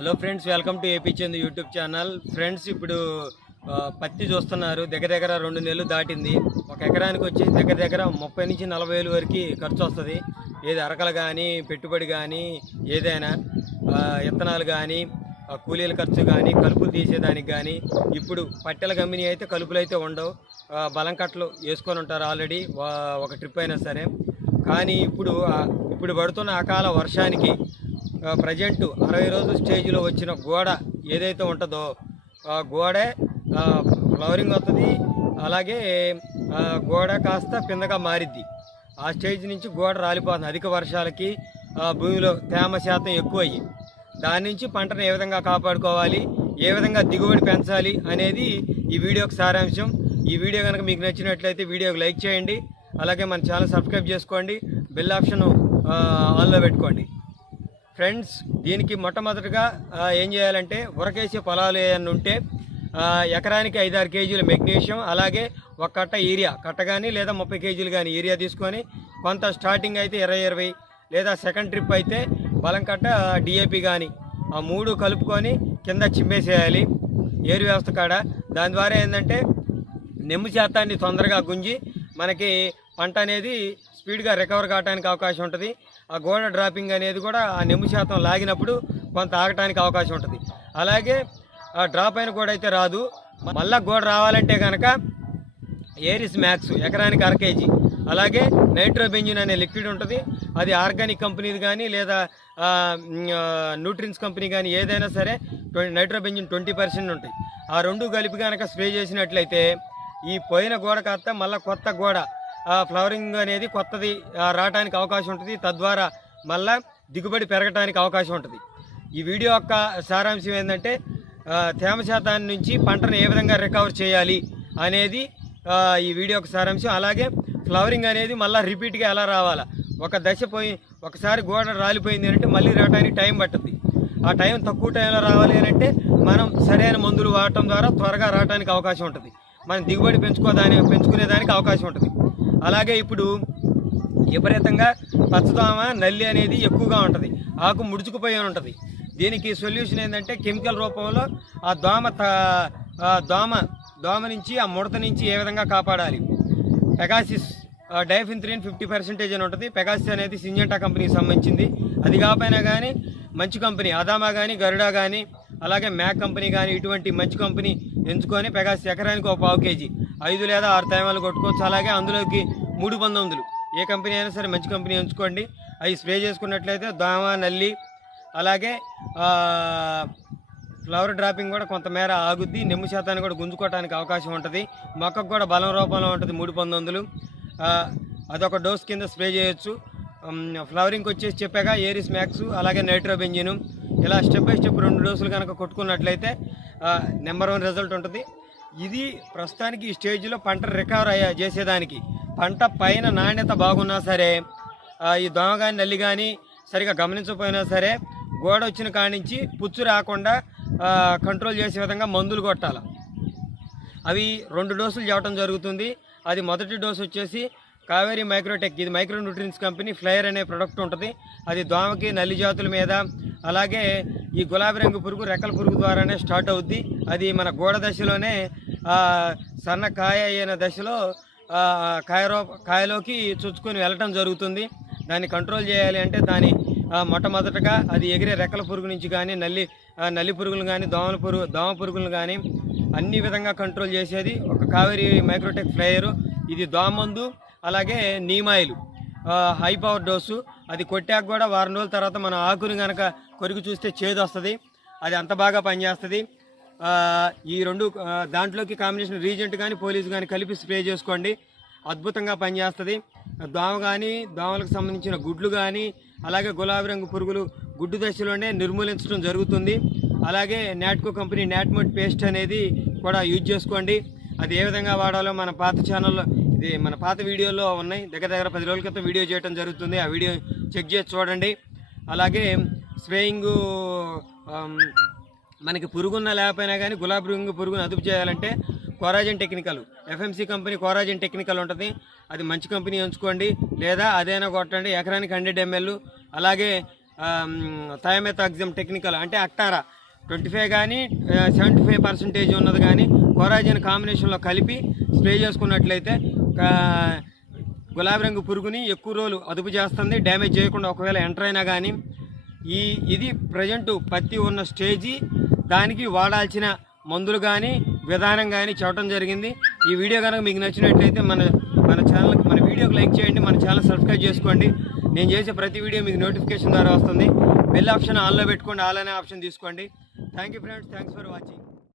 Hello friends welcome to AP Chand YouTube channel. Friends ఇప్పుడు పత్తి చూస్తున్నారు. దగ్గర దగ్గర రెండు నెలలు దాటింది. ఒక ఎకరానికి వచ్చి దగ్గర దగ్గర ముప్పై నుంచి నలభై వేలు వరకు ఖర్చు వస్తుంది. ఏది అరకలు కానీ పెట్టుబడి కానీ ఏదైనా విత్తనాలు కానీ కూలీల ఖర్చు కానీ కలుపులు తీసేదానికి కానీ ఇప్పుడు పట్టెల కంపెనీ అయితే కలుపులు అయితే ఉండవు. బలం కట్టలు వేసుకొని ఉంటారు ఆల్రెడీ ఒక ట్రిప్ అయినా సరే. కానీ ఇప్పుడు ఇప్పుడు పడుతున్న అకాల వర్షానికి ప్రజెంట్ అరవై రోజుల స్టేజ్లో వచ్చిన గోడ ఏదైతే ఉంటుందో ఆ గోడే ఫ్లవరింగ్ వస్తుంది అలాగే గోడ కాస్త పిందగా మారిద్ది. ఆ స్టేజ్ నుంచి గోడ రాలిపోతుంది. అధిక వర్షాలకి ఆ, భూమిలో తేమ శాతం ఎక్కువయ్యి. దాని నుంచి పంటను ఏ విధంగా కాపాడుకోవాలి ఏ విధంగా దిగుబడి పెంచాలి అనేది ఈ వీడియోకి సారాంశం. ఈ వీడియో కనుక మీకు నచ్చినట్లయితే వీడియోకి లైక్ చేయండి. అలాగే మన ఛానల్ సబ్స్క్రైబ్ చేసుకోండి. బెల్ ఆప్షన్ ఆన్లో పెట్టుకోండి. ఫ్రెండ్స్ దీనికి మొట్టమొదటిగా ఏం చేయాలంటే ఉరకేసే పొలాలు ఏమన్నా ఉంటే ఎకరానికి ఐదారు కేజీలు మెగ్నీషియం అలాగే ఒక కట్ట యూరియా కట్ట కానీ లేదా ముప్పై కేజీలు కానీ యూరియా తీసుకొని కొంత స్టార్టింగ్ అయితే ఇరవై ఇరవై లేదా సెకండ్ ట్రిప్ అయితే బలం కట్ట డిఏపి కానీ ఆ మూడు కలుపుకొని కింద చిమ్మేసేయాలి ఏరు వ్యవస్థ కాడ. దాని ద్వారా ఏంటంటే నెమ్ము శాతాన్ని తొందరగా గుంజి మనకి పంట అనేది స్పీడ్గా రికవర్ కావడానికి అవకాశం ఉంటుంది. ఆ గోడ డ్రాపింగ్ అనేది కూడా ఆ నెమ్ము శాతం లాగినప్పుడు కొంత ఆగటానికి అవకాశం ఉంటుంది. అలాగే ఆ డ్రాప్ అయిన గోడ అయితే రాదు. మళ్ళా గోడ రావాలంటే కనుక ఏరిస్ మ్యాక్స్ ఎకరానికి అర కేజీ. అలాగే నైట్రోబెంజిన్ అనే లిక్విడ్ ఉంటుంది. అది ఆర్గానిక్ కంపెనీది కానీ లేదా న్యూట్రిన్స్ కంపెనీ కానీ ఏదైనా సరే నైట్రోబెంజిన్ ట్వంటీ పర్సెంట్ ఉంటాయి ఆ రెండు కలిపి కనుక స్ప్రే చేసినట్లయితే ఈ పోయిన గోడ కాస్త మళ్ళీ కొత్త గోడ ఫ్లవరింగ్ అనేది కొత్తది రావడానికి అవకాశం ఉంటుంది. తద్వారా మళ్ళా దిగుబడి పెరగడానికి అవకాశం ఉంటుంది. ఈ వీడియో యొక్క సారాంశం ఏంటంటే తేమ శాతాన్ని నుంచి పంటను ఏ విధంగా రికవర్ చేయాలి అనేది ఈ వీడియో యొక్క సారాంశం. అలాగే ఫ్లవరింగ్ అనేది మళ్ళీ రిపీట్గా ఎలా రావాలా? ఒక దశ పోయి ఒకసారి గోడ రాలిపోయింది అంటే మళ్ళీ రావడానికి టైం పట్టుద్ది. ఆ టైం తక్కువ టైంలో రావాలి అంటే మనం సరైన మందులు వాడటం ద్వారా త్వరగా రావడానికి అవకాశం ఉంటుంది. మనం దిగుబడి పెంచుకోదాని పెంచుకునేదానికి అవకాశం ఉంటుంది. అలాగే ఇప్పుడు విపరీతంగా పచ్చదోమ నల్లి అనేది ఎక్కువగా ఉంటుంది. ఆకు ముడుచుకుపోయి ఉంటుంది. దీనికి సొల్యూషన్ ఏంటంటే కెమికల్ రూపంలో ఆ దోమ త- ఆ దోమ దోమ నుంచి ఆ ముడత నుంచి ఏ విధంగా కాపాడాలి? పెగాసిస్ డైఫిన్త్రీన్ ఫిఫ్టీ పర్సెంటేజ్ అని ఉంటుంది. పెగాసిస్ అనేది సింజెంటా కంపెనీకి సంబంధించింది. అది కాకపోయినా కానీ మంచి కంపెనీ. అదామా కానీ గరుడా కానీ అలాగే మ్యాక్ కంపెనీ కానీ ఇటువంటి మంచి కంపెనీ ఎంచుకొని పెగాస్ ఎకరానికి ఒక పావు కేజీ ఐదు లేదా ఆరు తేమాలు కొట్టుకోవచ్చు. అలాగే అందులోకి మూడు పంతొమ్మిదిలు. ఏ కంపెనీ అయినా సరే మంచి కంపెనీ ఎంచుకోండి. అవి స్ప్రే చేసుకున్నట్లయితే దోమ నల్లి అలాగే ఫ్లవర్ డ్రాపింగ్ కూడా కొంతమేర ఆగుద్ది. నెమ్ము శాతాన్ని కూడా గుంజుకోవడానికి అవకాశం ఉంటుంది. మొక్కకు కూడా బలం రూపంలో ఉంటుంది మూడు పంతొమ్మిదిలు. అదొక డోస్ కింద స్ప్రే చేయొచ్చు. ఫ్లవరింగ్కి వచ్చేసి చెప్పాక ఏరిస్ మ్యాక్స్ అలాగే నైట్రోబెంజిను ఇలా స్టెప్ బై స్టెప్ రెండు డోసులు కనుక కొట్టుకున్నట్లయితే నెంబర్ వన్ రిజల్ట్ ఉంటుంది. ఇది ప్రస్తుతానికి ఈ స్టేజ్లో పంట రికవర్ అయ్యా చేసేదానికి. పంట పైన నాణ్యత బాగున్నా సరే ఈ దోమ కానీ నల్లి కానీ సరిగా గమనించకపోయినా సరే గోడ వచ్చిన కానించి పుచ్చు రాకుండా కంట్రోల్ చేసే విధంగా మందులు కొట్టాలి. అవి రెండు డోసులు చేయటం జరుగుతుంది. అది మొదటి డోసు వచ్చేసి కావేరీ మైక్రోటెక్ ఇది మైక్రో న్యూట్రియన్స్ కంపెనీ ఫ్లయర్ అనే ప్రొడక్ట్ ఉంటుంది. అది దోమకి నల్లి జాతుల మీద అలాగే ఈ గులాబీ రంగు పురుగు రెక్కల పురుగు ద్వారానే స్టార్ట్ అవుద్ది. అది మన గోడ దశలోనే సన్న కాయ అయిన దశలో కాయరో కాయ కాయలోకి చుచ్చుకొని వెళ్ళటం జరుగుతుంది. దాన్ని కంట్రోల్ చేయాలి అంటే దాని మొట్టమొదటగా అది ఎగిరే రెక్కల పురుగు నుంచి కానీ నల్లి నల్లి పురుగులు కానీ దోమల పురుగు దోమ పురుగులు కానీ అన్ని విధంగా కంట్రోల్ చేసేది. ఒక కావేరీ మైక్రోటెక్ ఫ్లైయరు ఇది దోమందు అలాగే నీమాయిలు హై పవర్ డోసు అది కొట్టాక కూడా వారం రోజుల తర్వాత మనం ఆకుని కనుక కొరికి చూస్తే చేదు వస్తుంది. అది అంత బాగా పనిచేస్తుంది. ఈ రెండు దాంట్లోకి కాంబినేషన్ రీజెంట్ కానీ పోలీస్ కానీ కలిపి స్ప్రే చేసుకోండి. అద్భుతంగా పనిచేస్తుంది. దోమ కానీ దోమలకు సంబంధించిన గుడ్లు కానీ అలాగే గులాబీ రంగు పురుగులు గుడ్డు దశలోనే నిర్మూలించడం జరుగుతుంది. అలాగే నాట్కో కంపెనీ నాట్మోట్ పేస్ట్ అనేది కూడా యూజ్ చేసుకోండి. అది ఏ విధంగా వాడాలో మన పాత ఛానల్లో ఇది మన పాత వీడియోలో ఉన్నాయి. దగ్గర దగ్గర పది రోజుల క్రితం వీడియో చేయడం జరుగుతుంది. ఆ వీడియో చెక్ చేసి చూడండి. అలాగే స్ప్రేయింగ్ మనకి పురుగున్న లేకపోయినా కానీ గులాబీ రంగు పురుగును అదుపు చేయాలంటే Coragen technical FMC company Coragen technical ఉంటుంది. అది మంచి కంపెనీ ఎంచుకోండి. లేదా అదైనా కొట్టండి. ఎకరానికి హండ్రెడ్ ఎంఎల్. అలాగే థయామెథాక్సిమ్ టెక్నికల్ అంటే అక్టారా. ట్వంటీ ఫైవ్ కానీ సెవెంటీ ఫైవ్ పర్సెంటేజ్ ఉన్నది కానీ కోరాజన్ కాంబినేషన్లో కలిపి స్ప్రే చేసుకున్నట్లయితే గులాబీ రంగు పురుగుని ఎక్కువ రోజులు అదుపు చేస్తుంది డ్యామేజ్ చేయకుండా ఒకవేళ ఎంటర్ అయినా కానీ ఈ ఇది ప్రజెంట్ పత్తి ఉన్న స్టేజీ దానికి వాడాల్సిన మందులు కానీ విధానం కానీ చెప్పడం జరిగింది. ఈ వీడియో కనుక మీకు నచ్చినట్లయితే మన మన ఛానల్కి మన వీడియోకి లైక్ చేయండి మన ఛానల్ సబ్స్క్రైబ్ చేసుకోండి. నేను చేసే ప్రతి వీడియో మీకు నోటిఫికేషన్ ద్వారా వస్తుంది. బెల్ ఆప్షన్ ఆన్లో పెట్టుకోండి ఆల్ అనే ఆప్షన్ తీసుకోండి. Thank you friends thanks for watching